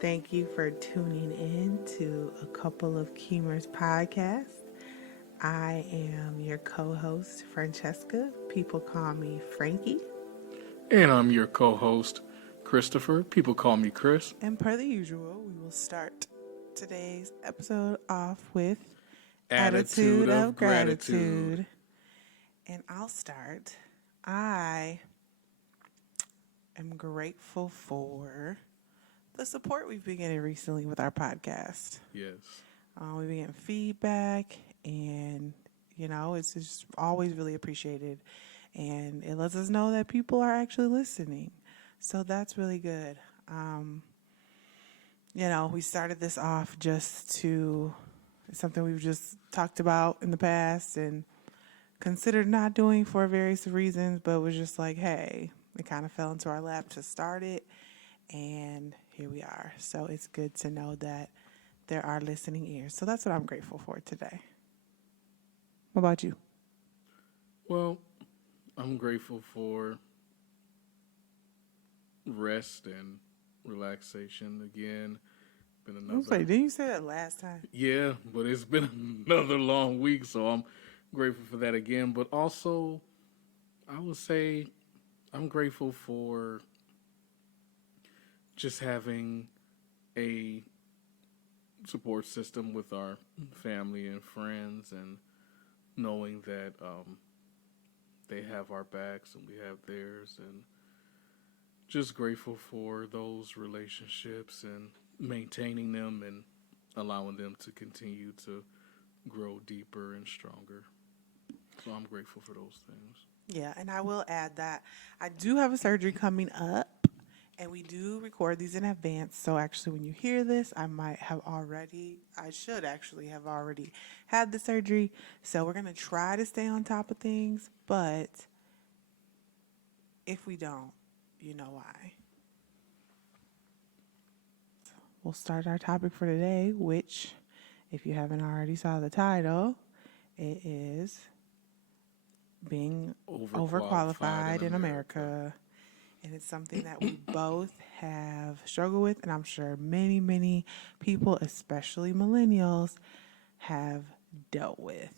Thank you for tuning in to a couple of Keemers podcasts. I am your co-host, Francesca. People call me Frankie. And I'm your co host, Christopher. People call me Chris. And per the usual, we will start today's episode off with Attitude Attitude of of gratitude. Gratitude. And I'll start. I am grateful for the support we've been getting recently with our podcast. Yes. We've been getting feedback, and it's just always really appreciated, and it lets us know that people are actually listening. So that's really good. We started this off it's something we've just talked about in the past and considered not doing for various reasons, but it was just like, hey, it kind of fell into our lap to start it, and here we are. So it's good to know that there are listening ears. So that's what I'm grateful for today. What about you? Well, I'm grateful for rest and relaxation again. Been I was like, another. didn't you say that last time? Yeah, but it's been another long week, so I'm grateful for that again. But also, I would say I'm grateful for just having a support system with our family and friends, and knowing that they have our backs and we have theirs, and just grateful for those relationships and maintaining them and allowing them to continue to grow deeper and stronger. So I'm grateful for those things. Yeah, and I will add that I do have a surgery coming up, and we do record these in advance. So actually, when you hear this, I should actually have already had the surgery. So we're going to try to stay on top of things, but if we don't, you know why. So we'll start our topic for today, which, if you haven't already saw the title, it is being overqualified in America. And it's something that we both have struggled with, and I'm sure many, many people, especially millennials, have dealt with.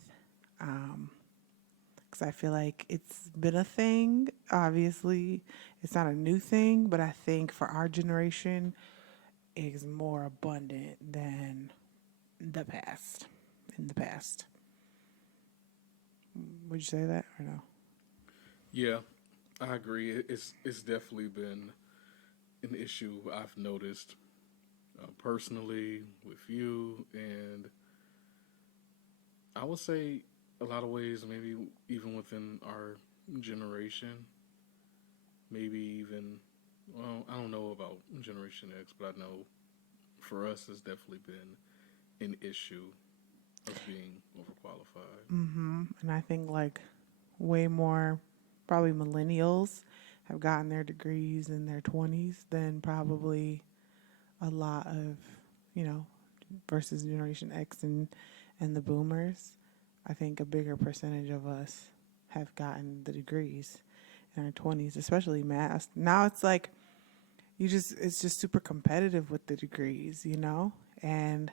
Because I feel like it's been a thing. Obviously, it's not a new thing, but I think for our generation, it is more abundant than the past. In the past. Would you say that or no? Yeah, I agree. It's definitely been an issue I've noticed personally with you, and I would say a lot of ways, maybe even within our generation, maybe even, well, I don't know about Generation X, but I know for us it's definitely been an issue of being overqualified. And I think like way more probably millennials have gotten their degrees in their 20s than probably a lot of, versus Generation X and the boomers. I think a bigger percentage of us have gotten the degrees in our 20s, especially math. Now it's like it's just super competitive with the degrees, and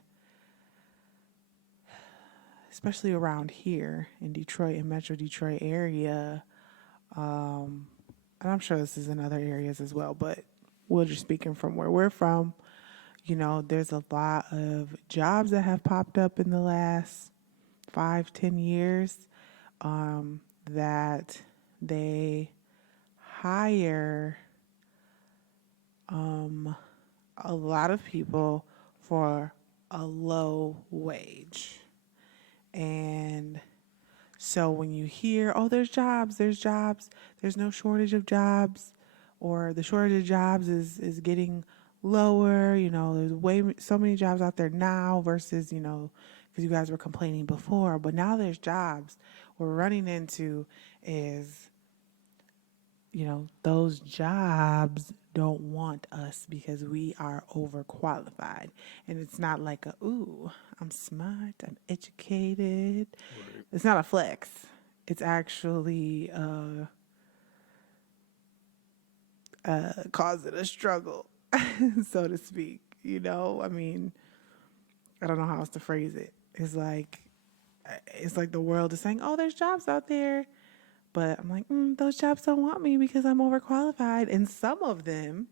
especially around here in Detroit and Metro Detroit area. And I'm sure this is in other areas as well, but we're just speaking from where we're from. There's a lot of jobs that have popped up in the last 5-10 years that they hire a lot of people for a low wage. And so when you hear, oh, there's jobs, there's no shortage of jobs, or the shortage of jobs is getting lower, there's so many jobs out there now versus, because you guys were complaining before, but now there's jobs. What we're running into is, those jobs don't want us because we are overqualified. And it's not like ooh, I'm smart, I'm educated. Right. It's not a flex. It's actually causing a struggle, so to speak. You know, I mean, I don't know how else to phrase it. It's like the world is saying, "Oh, there's jobs out there," but I'm like, those jobs don't want me because I'm overqualified, and some of them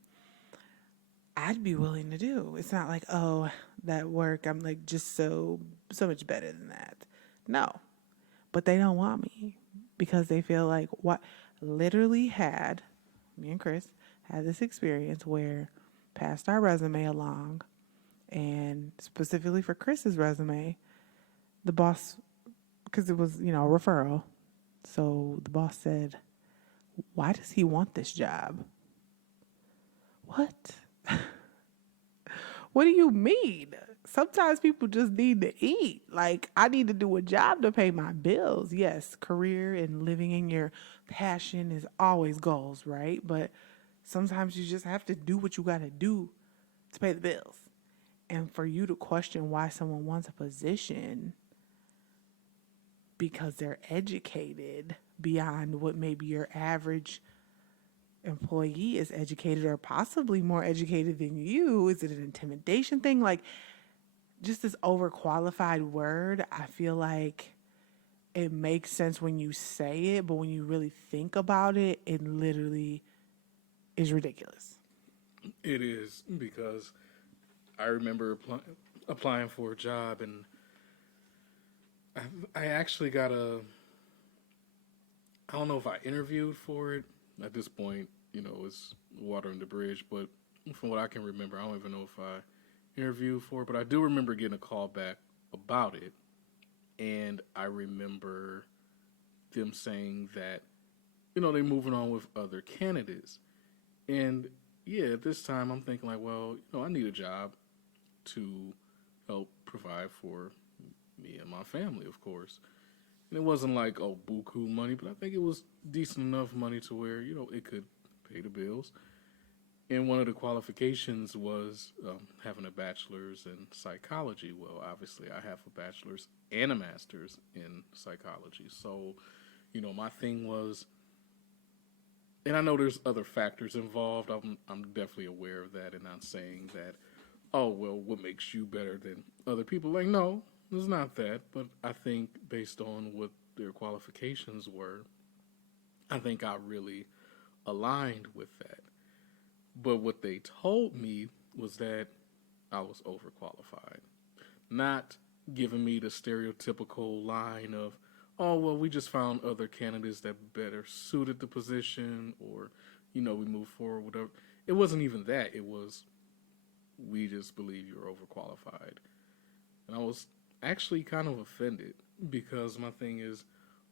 I'd be willing to do. It's not like, oh, that work, I'm like just so much better than that. No, but they don't want me because they feel like what literally had me and Chris had this experience where passed our resume along, and specifically for Chris's resume, the boss, because it was, a referral. So the boss said, "Why does he want this job?" What? What do you mean? Sometimes people just need to eat. Like, I need to do a job to pay my bills. Yes, career and living in your passion is always goals, right? But sometimes you just have to do what you got to do to pay the bills. And for you to question why someone wants a position because they're educated beyond what maybe your average employee is educated or possibly more educated than you, is it an intimidation thing? Like, just this overqualified word, I feel like it makes sense when you say it, but when you really think about it, it literally is ridiculous. It is, because I remember applying for a job, and I actually got I don't know if I interviewed for it. At this point, it's water under the bridge, but from what I can remember, I don't even know if I interviewed for it, but I do remember getting a call back about it. And I remember them saying that, they're moving on with other candidates. And yeah, at this time, I'm thinking, like, well, I need a job to help provide for me and my family, of course. And it wasn't like, oh, buku money, but I think it was decent enough money to where, it could pay the bills. And one of the qualifications was having a bachelor's in psychology. Well, obviously, I have a bachelor's and a master's in psychology. So, my thing was, and I know there's other factors involved. I'm definitely aware of that, and not saying that, oh, well, what makes you better than other people? Like, no, it's not that. But I think based on what their qualifications were, I think I really aligned with that. But what they told me was that I was overqualified, not giving me the stereotypical line of, oh, well, we just found other candidates that better suited the position, or, we moved forward, whatever. It wasn't even that. It was, we just believe you're overqualified. And I was actually kind of offended, because my thing is,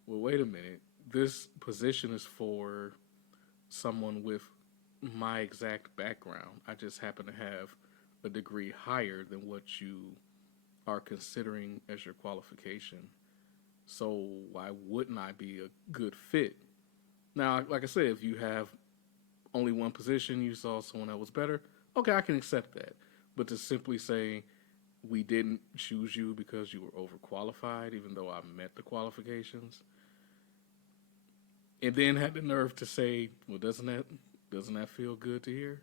well, wait a minute. This position is for someone with my exact background. I just happen to have a degree higher than what you are considering as your qualification. So why wouldn't I be a good fit? Now, like I said, if you have only one position, you saw someone that was better, okay, I can accept that. But to simply say we didn't choose you because you were overqualified, even though I met the qualifications, and then had the nerve to say, well, doesn't that feel good to hear?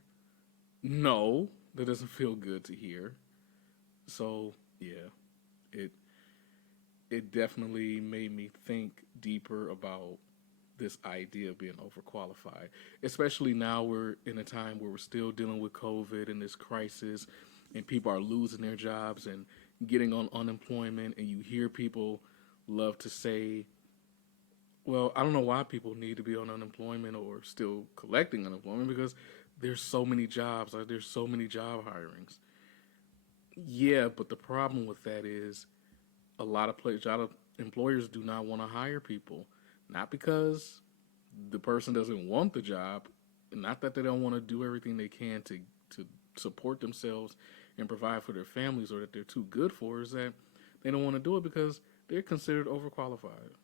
No, that doesn't feel good to hear. So yeah, it it definitely made me think deeper about this idea of being overqualified. Especially now we're in a time where we're still dealing with COVID and this crisis, and people are losing their jobs and getting on unemployment, and you hear people love to say, well, I don't know why people need to be on unemployment or still collecting unemployment, because there's so many jobs, like there's so many job hirings. Yeah, but the problem with that is a lot of employers do not want to hire people, not because the person doesn't want the job, not that they don't want to do everything they can to support themselves and provide for their families, or that they're too good for, is that they don't want to do it because they're considered overqualified.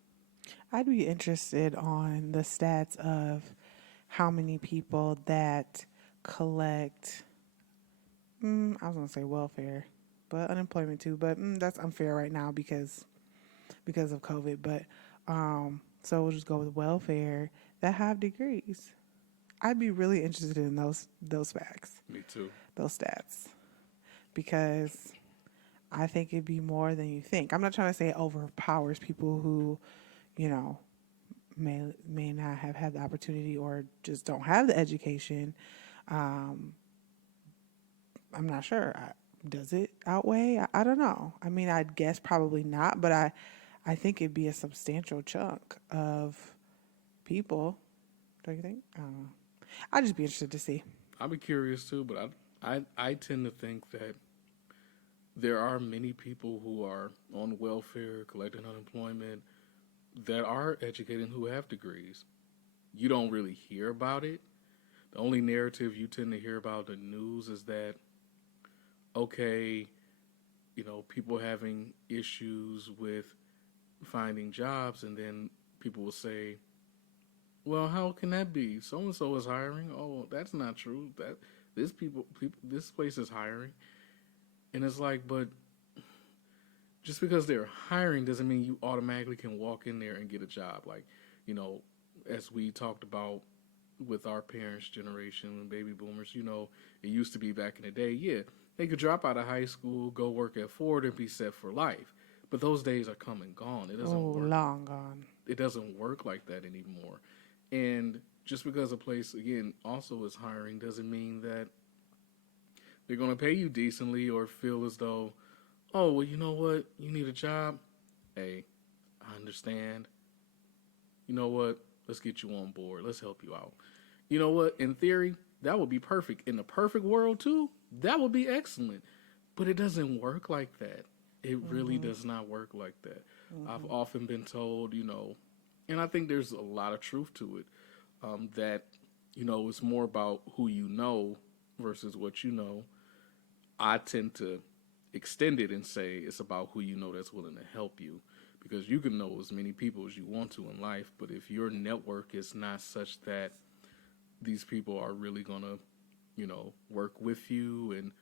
I'd be interested on the stats of how many people that collect, I was going to say welfare, but unemployment too, but that's unfair right now because of COVID. But so we'll just go with welfare that have degrees. I'd be really interested in those facts, Me too. those stats. because I think it'd be more than you think. I'm not trying to say it overpowers people who, you know, may not have had the opportunity or just don't have the education. Um, I'm not sure. Does it outweigh? I don't know. I mean, I'd guess probably not, but I think it'd be a substantial chunk of people. Don't you think? I don't know. I'd just be interested to see. I'd be curious too, but I tend to think that there are many people who are on welfare, collecting unemployment, that are educated and who have degrees. You don't really hear about it. The only narrative you tend to hear about in the news is that, okay, people having issues with finding jobs, and then people will say, well, how can that be? So and so is hiring. Oh, that's not true. That this place is hiring, and it's like, but just because they're hiring doesn't mean you automatically can walk in there and get a job. Like, as we talked about with our parents' generation and baby boomers, it used to be back in the day, yeah, they could drop out of high school, go work at Ford, and be set for life. But those days are come and gone. It doesn't work. Long gone. It doesn't work like that anymore. And just because a place, again, also is hiring doesn't mean that they're going to pay you decently or feel as though, oh, well, you know what? You need a job? Hey, I understand. You know what? Let's get you on board. Let's help you out. You know what? In theory, that would be perfect. In the perfect world, too, that would be excellent. But it doesn't work like that. It really does not work like that. I've often been told, and I think there's a lot of truth to it, that, it's more about who you know versus what you know. I tend to extend it and say it's about who you know that's willing to help you, because you can know as many people as you want to in life, but if your network is not such that these people are really going to, work with you and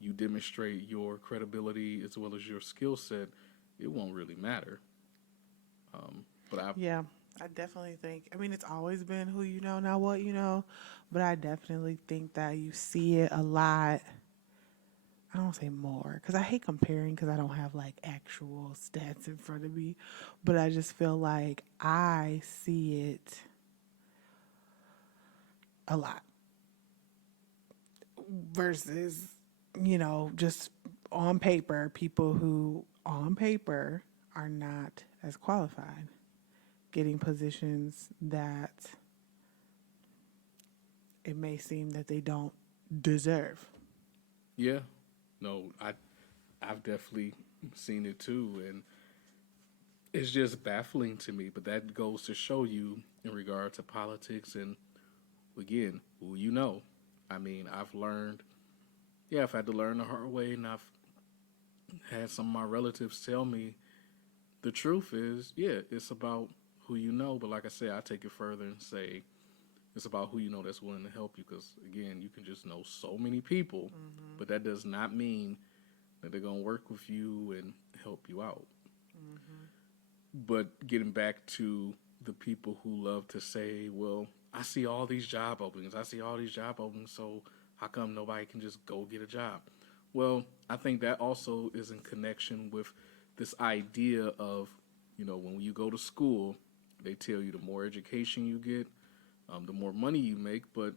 you demonstrate your credibility as well as your skill set, it won't really matter. Yeah, I definitely think. I mean, it's always been who you know, not what you know, but I definitely think that you see it a lot. I don't say more because I hate comparing because I don't have like actual stats in front of me, but I just feel like I see it a lot versus, just on paper, people who on paper are not as qualified, getting positions that it may seem that they don't deserve. Yeah, no, I've definitely seen it too, and it's just baffling to me. But that goes to show you in regard to politics and, again, who you know. I mean, I've learned. Yeah, I've had to learn the hard way, and I've had some of my relatives tell me the truth is, yeah, it's about who you know. But like I said, I take it further and say it's about who you know that's willing to help you. Because again, you can just know so many people, but that does not mean that they're gonna work with you and help you out. But getting back to the people who love to say, well, I see all these job openings. I see all these job openings. So how come nobody can just go get a job? Well, I think that also is in connection with this idea of, when you go to school, they tell you the more education you get, the more money you make. But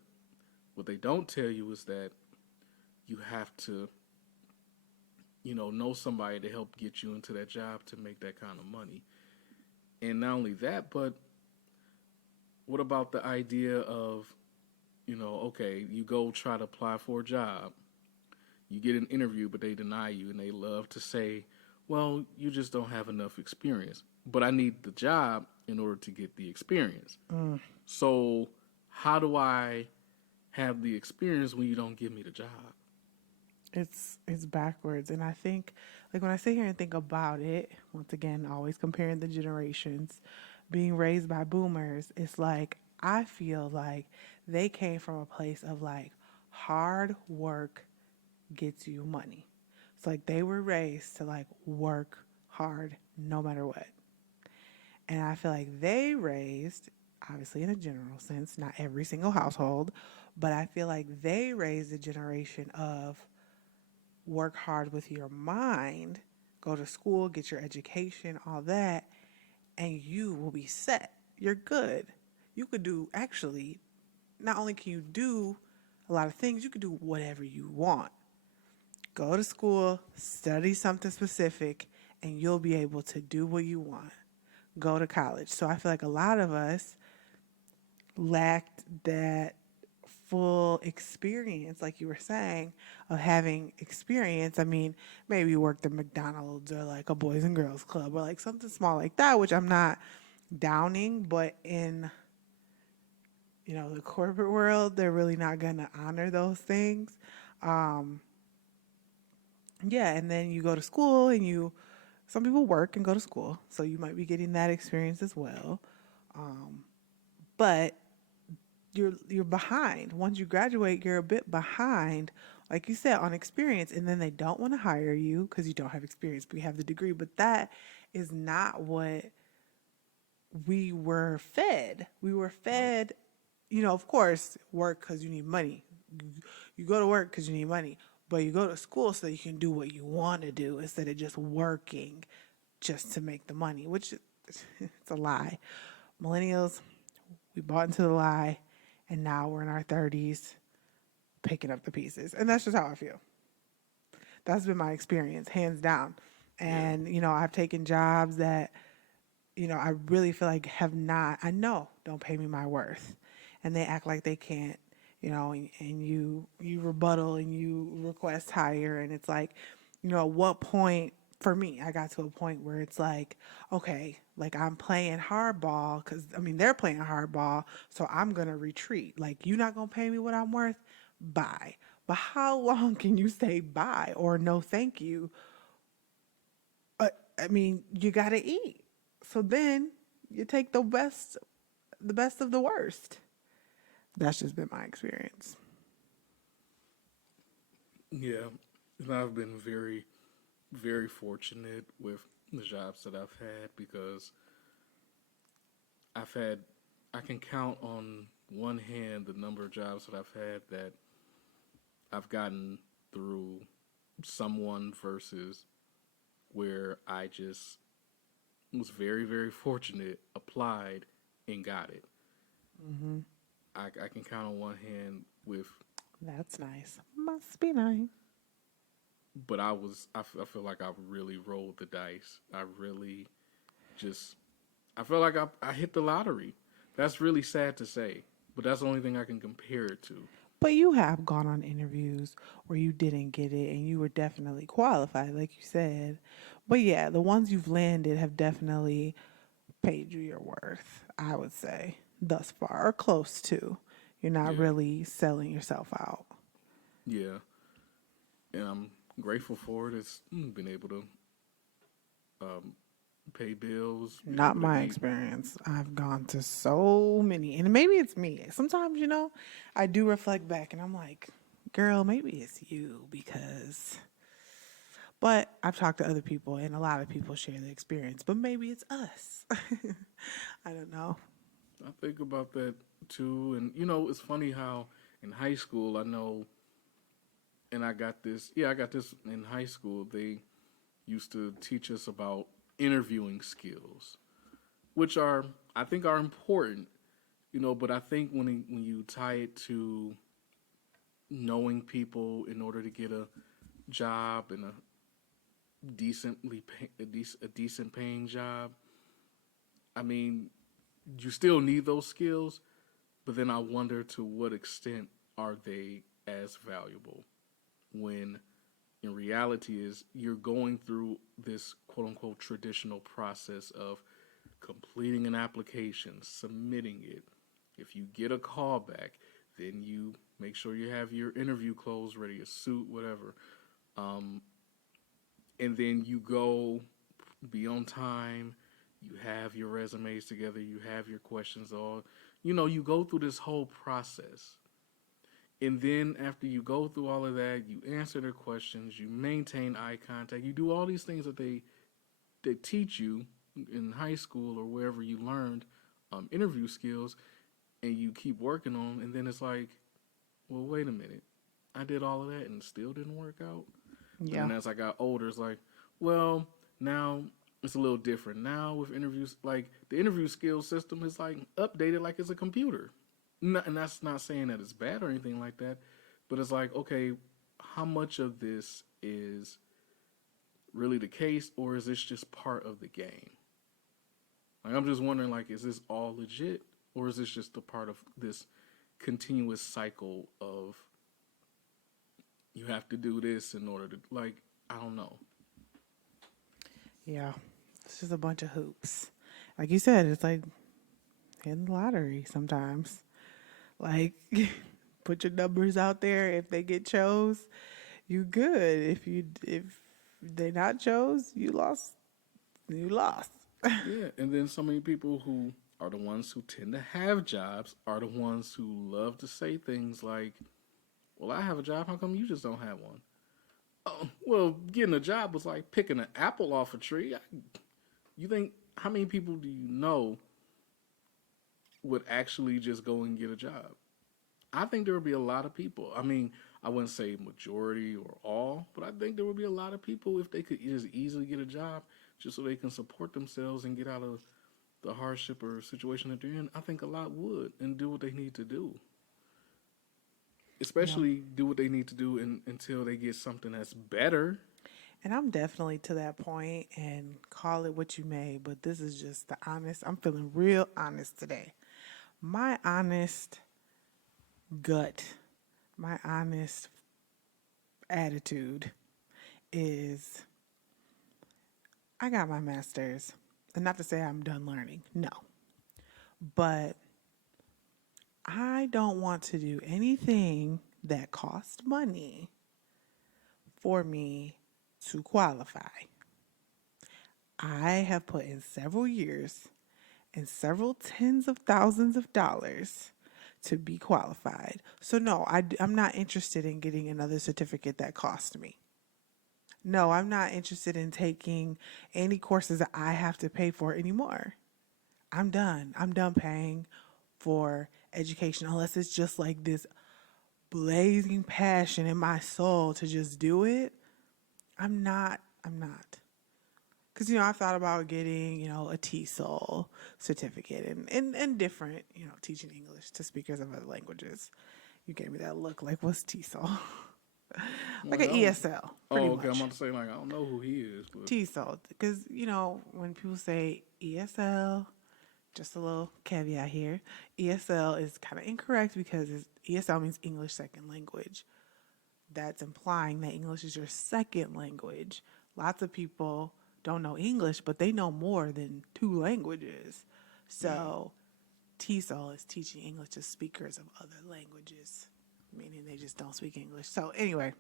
what they don't tell you is that you have to, know somebody to help get you into that job to make that kind of money. And not only that, but what about the idea of, okay, you go try to apply for a job, you get an interview, but they deny you, and they love to say, well, you just don't have enough experience. But I need the job in order to get the experience. So how do I have the experience when you don't give me the job? It's backwards, and I think, like, when I sit here and think about it, once again, always comparing the generations, being raised by boomers, it's like I feel like they came from a place of like hard work gets you money. It's like they were raised to like work hard no matter what. And I feel like they raised, obviously in a general sense, not every single household, but I feel like they raised a generation of work hard with your mind, go to school, get your education, all that, and you will be set. You're good. You could do, actually, not only can you do a lot of things, you could do whatever you want. Go to school, study something specific, and you'll be able to do what you want. Go to college. So I feel like a lot of us lacked that full experience, like you were saying, of having experience. I mean, maybe you worked at McDonald's or like a Boys and Girls Club or like something small like that, which I'm not downing, but in the corporate world, they're really not gonna honor those things. Um, yeah, and then you go to school and some people work and go to school, so you might be getting that experience as well. But you're behind. Once you graduate, you're a bit behind, like you said, on experience, and then they don't want to hire you because you don't have experience, but you have the degree. But that is not what we were fed. We were Nope. fed, of course, work because you need money. You go to work because you need money, but you go to school so you can do what you want to do instead of just working just to make the money, which it's a lie. Millennials, we bought into the lie, and now we're in our 30s picking up the pieces. And that's just how I feel. That's been my experience, hands down. Yeah. And, I've taken jobs that, I really feel like I know don't pay me my worth. And they act like they can't, and you rebuttal and you request higher. And it's like, at what point, for me, I got to a point where it's like, okay, like I'm playing hardball because, I mean, they're playing hardball. So I'm going to retreat. Like, you're not going to pay me what I'm worth? Bye. But how long can you say bye or no thank you? I mean, you got to eat. So then you take the best of the worst. That's just been my experience. Yeah. And I've been very, very fortunate with the jobs that I've had because I've had, I can count on one hand the number of jobs that I've had that I've gotten through someone versus where I just was very, very fortunate, applied, and got it. Hmm. I can count on one hand with, That's nice. Must be nice. but I feel like I really rolled the dice. I really just, I feel like I hit the lottery. That's really sad to say, but that's the only thing I can compare it to. But you have gone on interviews where you didn't get it and you were definitely qualified, like you said. But yeah, the ones you've landed have definitely paid you your worth, I would say, thus far, or close to. You're not Yeah, really selling yourself out. yeah, and I'm grateful for it. It's been able to um, pay bills, been Not able to my eat. experience. I've gone to so many, and maybe it's me. Sometimes, I do reflect back and I'm like, girl, maybe it's you because. But I've talked to other people, and a lot of people share the experience, but maybe it's us. I don't know. I think about that too, and it's funny how in high school I know, and I got this. Yeah, I got this in high school. They used to teach us about interviewing skills, which are I think are important, but I think when you tie it to knowing people in order to get a job and a decent paying job, I mean, you still need those skills, but then I wonder to what extent are they as valuable when in reality is you're going through this quote unquote traditional process of completing an application, submitting it. If you get a call back, then you make sure you have your interview clothes ready, a suit, whatever. Um, and then you go be on time. You have your resumes together. You have your questions all. You go through this whole process. And then after you go through all of that, you answer their questions, you maintain eye contact, you do all these things that they teach you in high school or wherever you learned interview skills, and you keep working on. And then it's like, well, wait a minute, I did all of that and it still didn't work out. And Yeah. then as I got older, it's like, well, now it's a little different. Now with interviews, like the interview skill system is like updated like it's a computer. And that's not saying that it's bad or anything like that, but it's like, okay, how much of this is really the case, or is this just part of the game? Like, I'm just wondering, like, is this all legit, or is this just a part of this continuous cycle of you have to do this in order to, like, I don't know. Yeah. It's just a bunch of hoops. Like you said, it's like hitting the lottery sometimes. Like, put your numbers out there. If they get chose, you good. If they not chose, you lost. You lost. Yeah, and then so many people who are the ones who tend to have jobs are the ones who love to say things like, well, I have a job. How come you just don't have one? Oh, well, getting a job was like picking an apple off a tree. You think, how many people do you know would actually just go and get a job? I think there would be a lot of people. I mean, I wouldn't say majority or all, but I think there would be a lot of people if they could just easily get a job just so they can support themselves and get out of the hardship or situation that they're in. I think a lot would and do what they need to do. Yeah. Especially do what they need to do until they get something that's better. And I'm definitely to that point, and call it what you may, but this is just the honest. I'm feeling real honest today. My honest gut, my honest attitude is I got my master's. And not to say I'm done learning, no. But I don't want to do anything that costs money for me to qualify. I have put in several years and several tens of thousands of dollars to be qualified. So, no, I'm not interested in getting another certificate that costs me. No, I'm not interested in taking any courses that I have to pay for anymore. I'm done. I'm done paying for education unless it's just like this blazing passion in my soul to just do it. I'm not. I'm not. Because, I've thought about getting, a TESOL certificate and different, teaching English to speakers of other languages. You gave me that look like, what's TESOL? Like Like, an I don't, ESL, pretty oh, okay. I'm much. about to say, like, I don't know who he is, but TESOL. Because, when people say ESL, just a little caveat here, ESL is kind of incorrect because ESL means English second language. That's implying that English is your second language. Lots of people don't know English, but they know more than two languages. yeah. So TESOL is teaching English to speakers of other languages, meaning they just don't speak English. So anyway,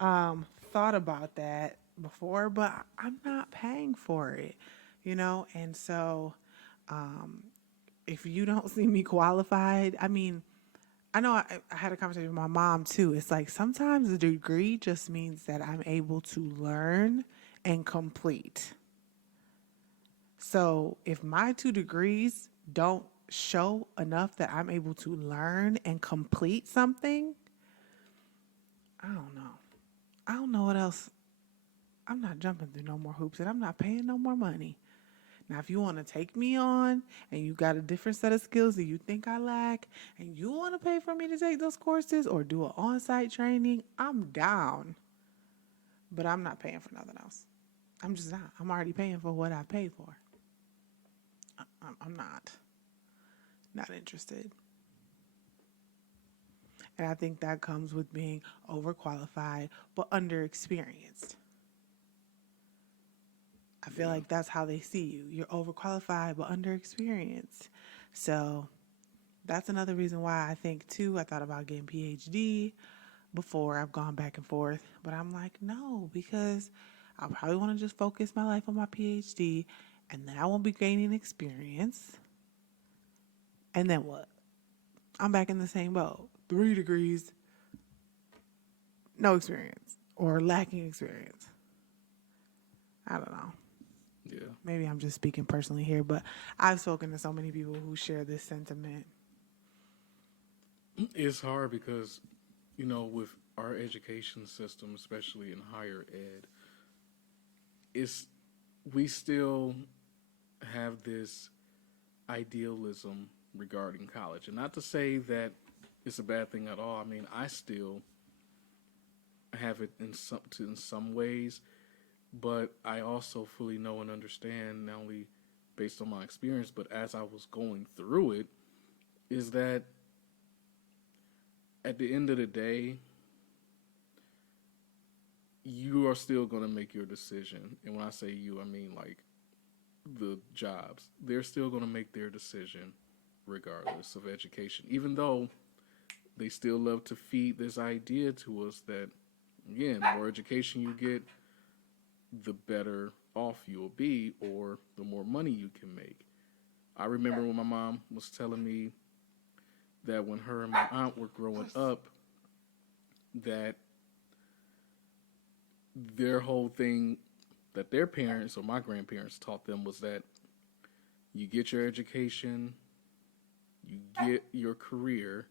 thought about that before, but I'm not paying for it, and so if you don't see me qualified, I mean, I know I had a conversation with my mom too. It's like sometimes a degree just means that I'm able to learn and complete. So if my 2 degrees don't show enough that I'm able to learn and complete something, I don't know. I don't know what else. I'm not jumping through no more hoops and I'm not paying no more money. Now, if you want to take me on and you got a different set of skills that you think I lack and you want to pay for me to take those courses or do an on-site training, I'm down. But I'm not paying for nothing else. I'm just not. I'm already paying for what I paid for. I'm not interested. And I think that comes with being overqualified but underexperienced. I feel Yeah. like that's how they see you. You're overqualified but underexperienced. So that's another reason why I think too I thought about getting PhD before. I've gone back and forth, but I'm like, no, because I probably want to just focus my life on my PhD and then I won't be gaining experience. And then what? I'm back in the same boat. 3 degrees, no experience or lacking experience. I don't know. Yeah. Maybe I'm just speaking personally here, but I've spoken to so many people who share this sentiment. It's hard because, with our education system, especially in higher ed, is we still have this idealism regarding college. And not to say that it's a bad thing at all. I mean, I still have it in some ways, but I also fully know and understand, not only based on my experience, but as I was going through it, is that at the end of the day, you are still going to make your decision. And when I say you, I mean like the jobs. They're still going to make their decision regardless of education, even though they still love to feed this idea to us that, again, the more education you get, the better off you'll be, or the more money you can make. I remember when my mom was telling me that when her and my aunt were growing up, that their whole thing that their parents or my grandparents taught them was that you get your education, you get your career,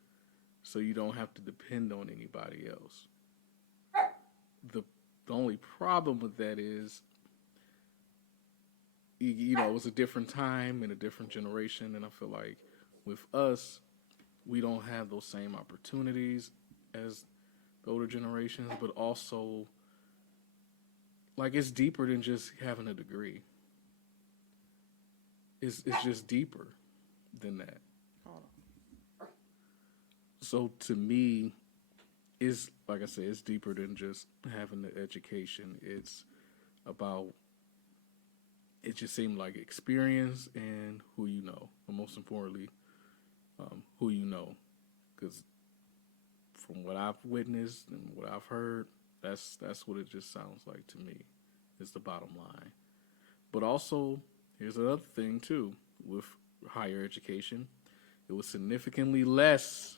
so you don't have to depend on anybody else. The only problem with that is, it was a different time and a different generation, and I feel like with us, we don't have those same opportunities as the older generations, but also, like, it's deeper than just having a degree. It's just deeper than that. So to me, it's like I said, it's deeper than just having the education. It's about, it just seemed like experience and who you know, but most importantly, who you know. Because from what I've witnessed and what I've heard, that's what it just sounds like to me. Is the bottom line. But also, here's another thing too with higher education. It was significantly less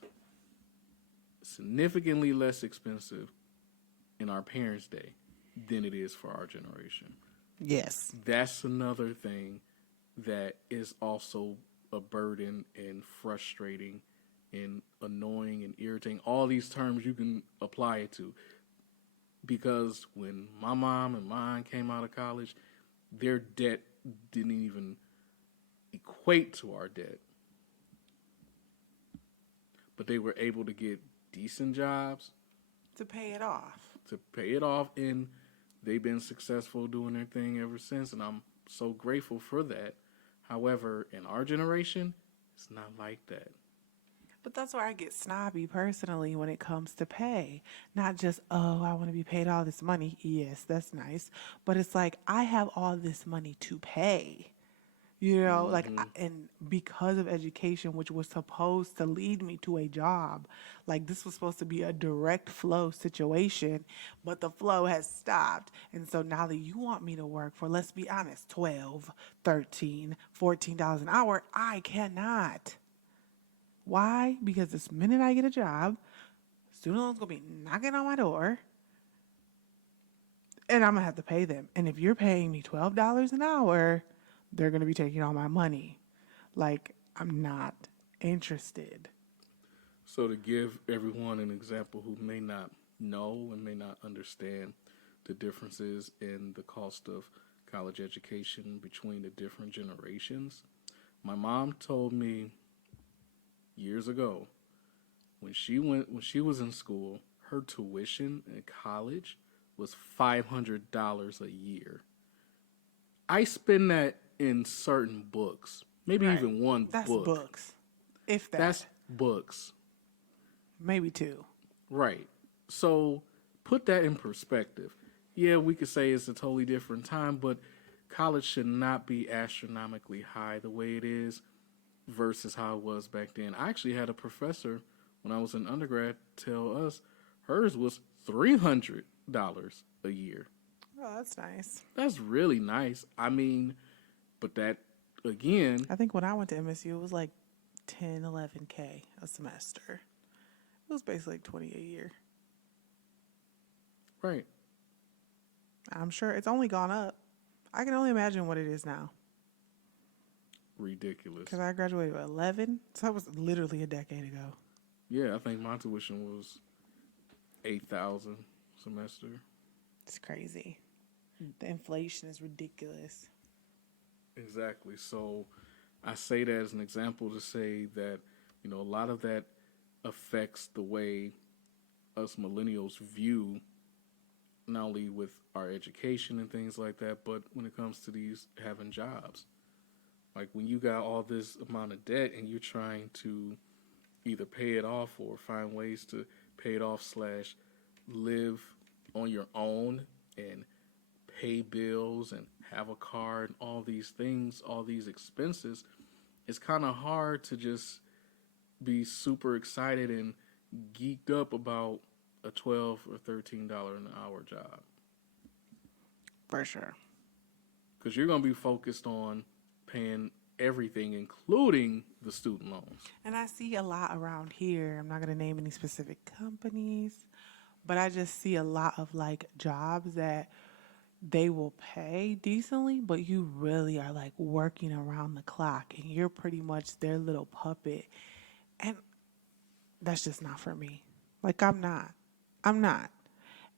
expensive in our parents' day than it is for our generation. Yes. That's another thing that is also a burden and frustrating and annoying and irritating. All these terms you can apply it to. Because when my mom and mine came out of college, their debt didn't even equate to our debt. But they were able to get decent jobs. To pay it off. And they've been successful doing their thing ever since, and I'm so grateful for that. However, in our generation, it's not like that. But that's where I get snobby personally when it comes to pay. Not just, oh, I want to be paid all this money. Yes, that's nice. But it's like, I have all this money to pay. And because of education, which was supposed to lead me to a job, like this was supposed to be a direct flow situation, but the flow has stopped. And so now that you want me to work for, let's be honest, 12, 13, $14 an hour, I cannot. Why? Because this minute I get a job, student loans going to be knocking on my door, and I'm going to have to pay them. And if you're paying me $12 an hour, they're going to be taking all my money. Like, I'm not interested. So to give everyone an example who may not know and may not understand the differences in the cost of college education between the different generations, my mom told me years ago when she was in school, her tuition in college was $500 a year. I spend that in certain books, maybe even one That's book. books, if that. That's books. Maybe two. Right. So put that in perspective. Yeah, we could say it's a totally different time, but college should not be astronomically high the way it is versus how it was back then. I actually had a professor when I was in undergrad tell us hers was $300 a year. Oh, that's nice. That's really nice. I mean, but that, again, I think when I went to MSU, it was like 10, 11K a semester. It was basically like 20 a year. Right. I'm sure it's only gone up. I can only imagine what it is now. Ridiculous. Because I graduated at 11, so that was literally a decade ago. Yeah, I think my tuition was 8,000 semester. It's crazy. The inflation is ridiculous. Exactly. So I say that as an example to say that, a lot of that affects the way us millennials view not only with our education and things like that, but when it comes to these having jobs. Like when you got all this amount of debt and you're trying to either pay it off or find ways to pay it off slash live on your own and pay bills and have a car and all these things, all these expenses, it's kind of hard to just be super excited and geeked up about a $12 or $13 an hour job. For sure. Because you're going to be focused on paying everything, including the student loans. And I see a lot around here. I'm not going to name any specific companies, but I just see a lot of like jobs that they will pay decently, but you really are like working around the clock and you're pretty much their little puppet. And that's just not for me. Like, I'm not. I'm not.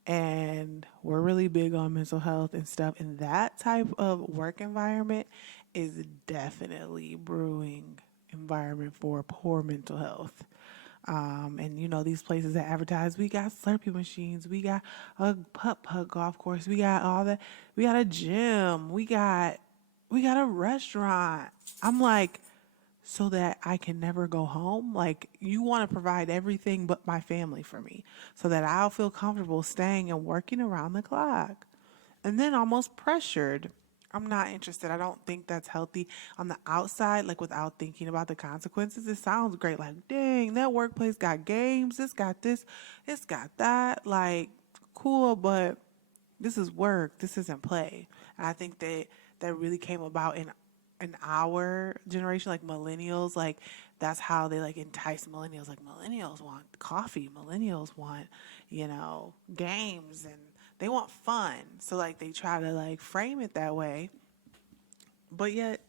And we're really big on mental health and stuff. And that type of work environment is definitely brewing environment for poor mental health. And these places that advertise, we got Slurpee machines, we got a putt-putt golf course, we got all that, we got a gym, we got a restaurant. I'm like, so that I can never go home? Like, you want to provide everything but my family for me so that I'll feel comfortable staying and working around the clock. And then almost pressured. I'm not interested. I don't think that's healthy. On the outside, like without thinking about the consequences, it sounds great. Like, dang, that workplace got games. It's got this, it's got that. Like, cool, but this is work. This isn't play. And I think that really came about in our generation, like millennials. Like, that's how they like entice millennials. Like, millennials want coffee. Millennials want, games, and they want fun. So like they try to like frame it that way, but yet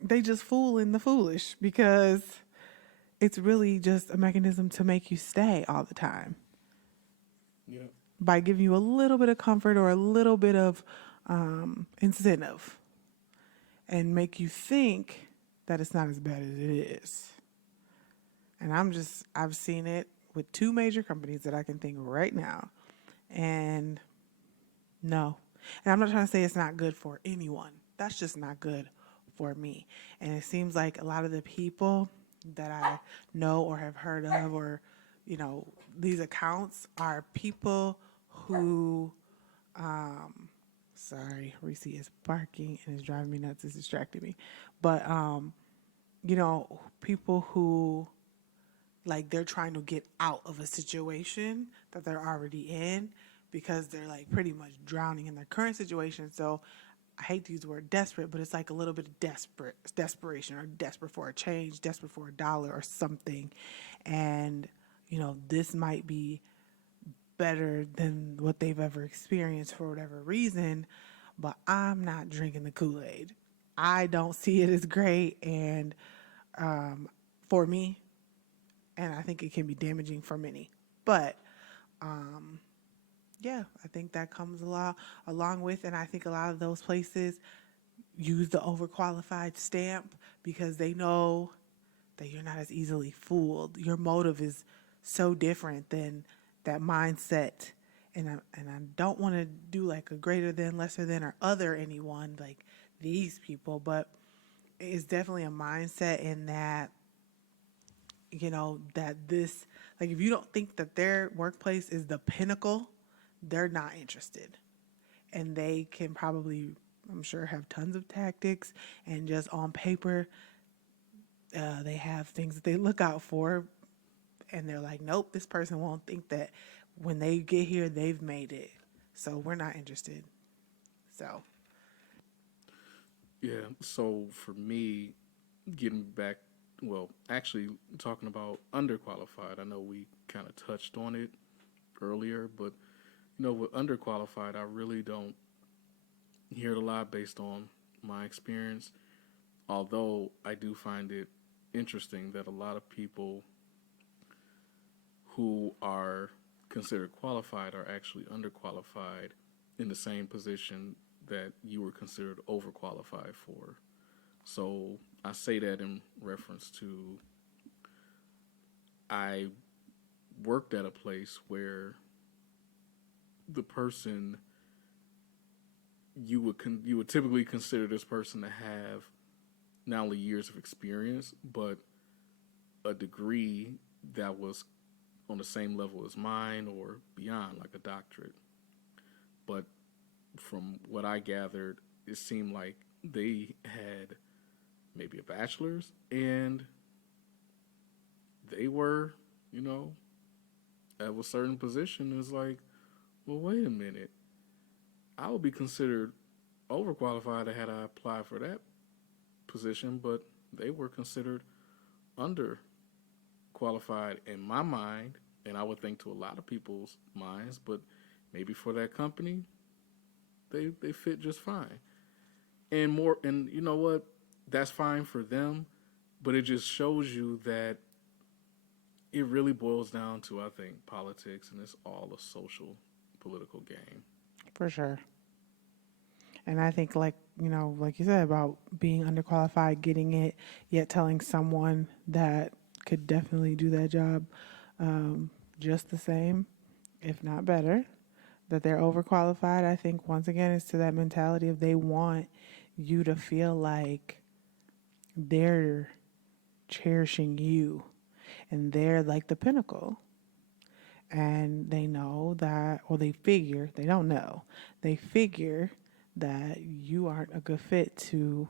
they just fooling the foolish because it's really just a mechanism to make you stay all the time. Yeah. By giving you a little bit of comfort or a little bit of incentive and make you think that it's not as bad as it is. And I've seen it with two major companies that I can think of right now. And no. And I'm not trying to say it's not good for anyone. That's just not good for me. And it seems like a lot of the people that I know or have heard of, or, these accounts are people who, sorry, Reese is barking and is driving me nuts. It's distracting me. But, people who, like, they're trying to get out of a situation that they're already in because they're like pretty much drowning in their current situation. So I hate to use the word desperate, but it's like a little bit of desperation, or desperate for a change, desperate for a dollar or something. And, this might be better than what they've ever experienced for whatever reason, but I'm not drinking the Kool-Aid. I don't see it as great. And for me, and I think it can be damaging for many. But yeah, I think that comes along with, and I think a lot of those places use the overqualified stamp because they know that you're not as easily fooled. Your motive is so different than that mindset. And I don't want to do like a greater than, lesser than, or other anyone like these people, but it's definitely a mindset in that, that this, like, if you don't think that their workplace is the pinnacle, they're not interested. And they can probably, I'm sure, have tons of tactics, and just on paper, they have things that they look out for, and they're like, nope, this person won't think that when they get here, they've made it. So we're not interested. So. Yeah. So for me, getting back, well, actually talking about underqualified, I know we kind of touched on it earlier, but with underqualified, I really don't hear it a lot based on my experience. Although I do find it interesting that a lot of people who are considered qualified are actually underqualified in the same position that you were considered overqualified for. So I say that in reference to I worked at a place where the person you would typically consider this person to have not only years of experience but a degree that was on the same level as mine or beyond, like a doctorate. But from what I gathered, it seemed like they had maybe a bachelor's and they were, at a certain position. It's like, well, wait a minute. I would be considered overqualified had I applied for that position, but they were considered underqualified in my mind, and I would think to a lot of people's minds, but maybe for that company, they fit just fine. And you know what? That's fine for them, but it just shows you that it really boils down to, I think, politics, and it's all a social, political game. For sure. And I think, like you said about being underqualified, getting it, yet telling someone that could definitely do that job just the same, if not better, that they're overqualified. I think once again it's to that mentality of they want you to feel like they're cherishing you and they're like the pinnacle. And they know that, or they figure, they don't know, they figure that you aren't a good fit to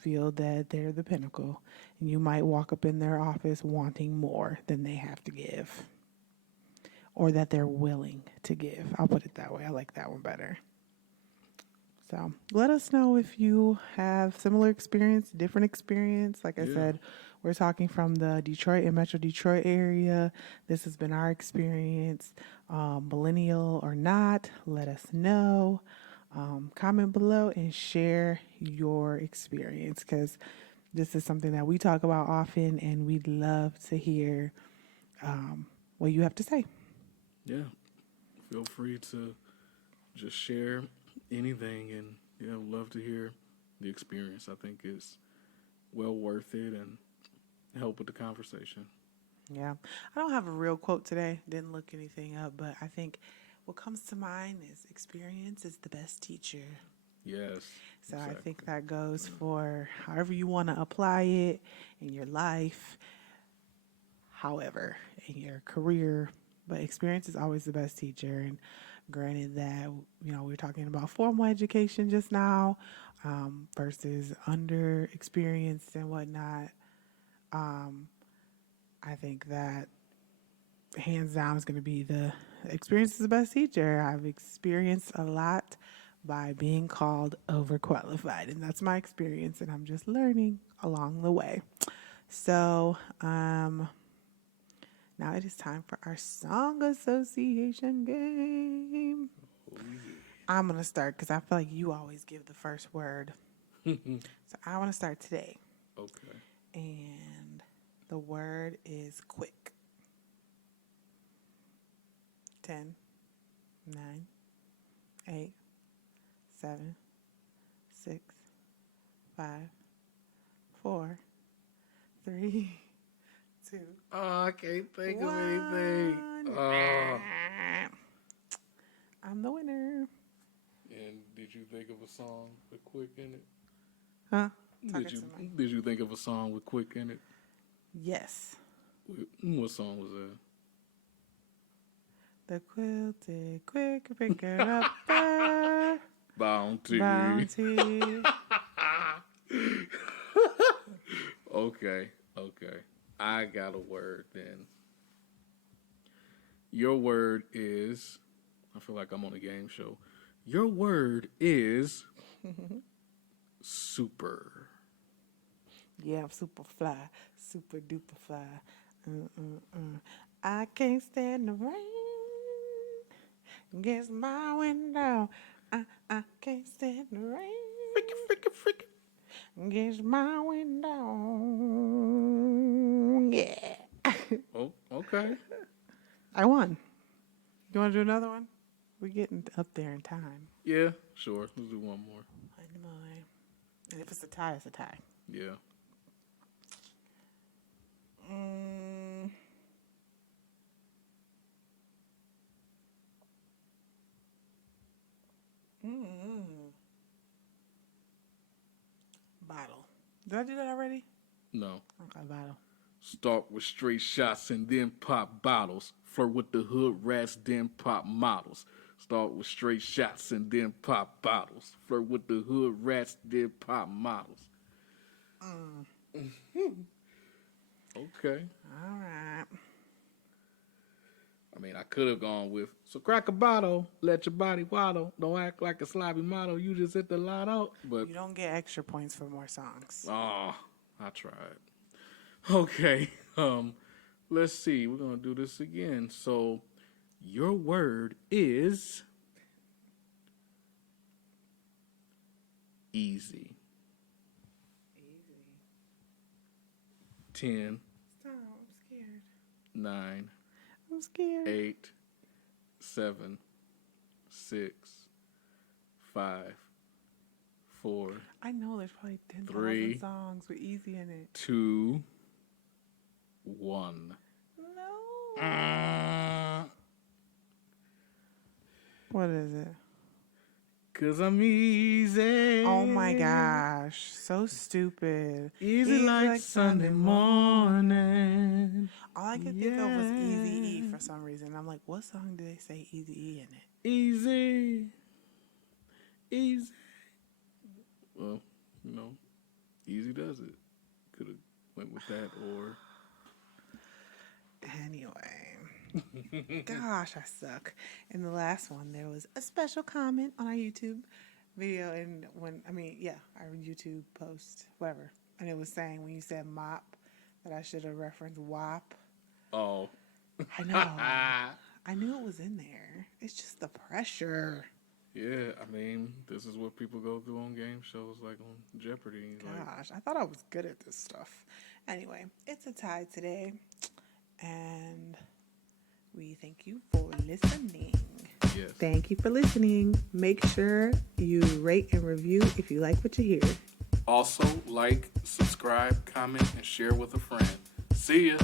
feel that they're the pinnacle. And you might walk up in their office wanting more than they have to give, or that they're willing to give. I'll put it that way. I like that one better. So let us know if you have similar experience, different experience. Like I said, we're talking from the Detroit and Metro Detroit area. This has been our experience. Millennial or not, let us know. Comment below and share your experience, because this is something that we talk about often, and we'd love to hear what you have to say. Yeah. Feel free to just share anything, and love to hear the experience. I think it's well worth it and help with the conversation. Yeah. I don't have a real quote today. Didn't look anything up, but I think what comes to mind is experience is the best teacher. Yes. So exactly. I think that goes for however you want to apply it in your life, however, in your career. But experience is always the best teacher. And granted that, we're talking about formal education just now versus under experienced and whatnot. I think that hands down is going to be the experience is the best teacher. I've experienced a lot by being called overqualified, and that's my experience, and I'm just learning along the way. So now it is time for our song association game. I'm going to start because I feel like you always give the first word. So I want to start today. Okay. And the word is quick. 10, 9, 8, 7, 6, 5, 4, 3, 2. Oh, I can't think of 1. anything. Oh. I'm the winner. And did you think of a song with quick in it? Huh? Did you think of a song with quick in it? Yes. What song was that? The quilted quick picker upper. Bounty. Okay. I got a word then. Your word is, I feel like I'm on a game show. Your word is super. Yeah, I'm super fly, super duper fly. I can't stand the rain against my window. I can't stand the rain Freaking. against my window. Yeah. Oh, okay. I won. You want to do another one? We're getting up there in time. Yeah, sure. Let's do one more. And if it's a tie, it's a tie. Yeah. Bottle. Did I do that already? No. Okay, bottle. Start with straight shots and then pop bottles. Flirt with the hood rats, then pop models. Start with straight shots and then pop bottles. Flirt with the hood rats, then pop models. Okay. All right. I mean, I could have gone with, so crack a bottle, let your body waddle. Don't act like a sloppy model, you just hit the lotto. But, You don't get extra points for more songs. I tried. Okay, let's see. We're going to do this again. So, your word is easy. 10, Stop, I'm scared. 9, I'm scared. 8, 7, 6, 5, 4, I know there's probably 3, 10,000 songs with easy in it. 2, 1. No. What is it? 'Cause I'm easy. Oh my gosh. So stupid. Easy like Sunday morning. All I could think of was Easy E for some reason. I'm like, what song did they say Easy E in it? Easy. Easy. Well, easy does it. Could have went with that or... Anyway. Gosh, I suck. In the last one, there was a special comment on our YouTube video, and our YouTube post, whatever. And it was saying when you said mop, that I should have referenced WAP. Oh. I know. I knew it was in there. It's just the pressure. Yeah, I mean, this is what people go through on game shows like on Jeopardy. Gosh, I thought I was good at this stuff. Anyway, it's a tie today, and we thank you for listening. Yes. Thank you for listening. Make sure you rate and review if you like what you hear. Also, like, subscribe, comment, and share with a friend. See ya.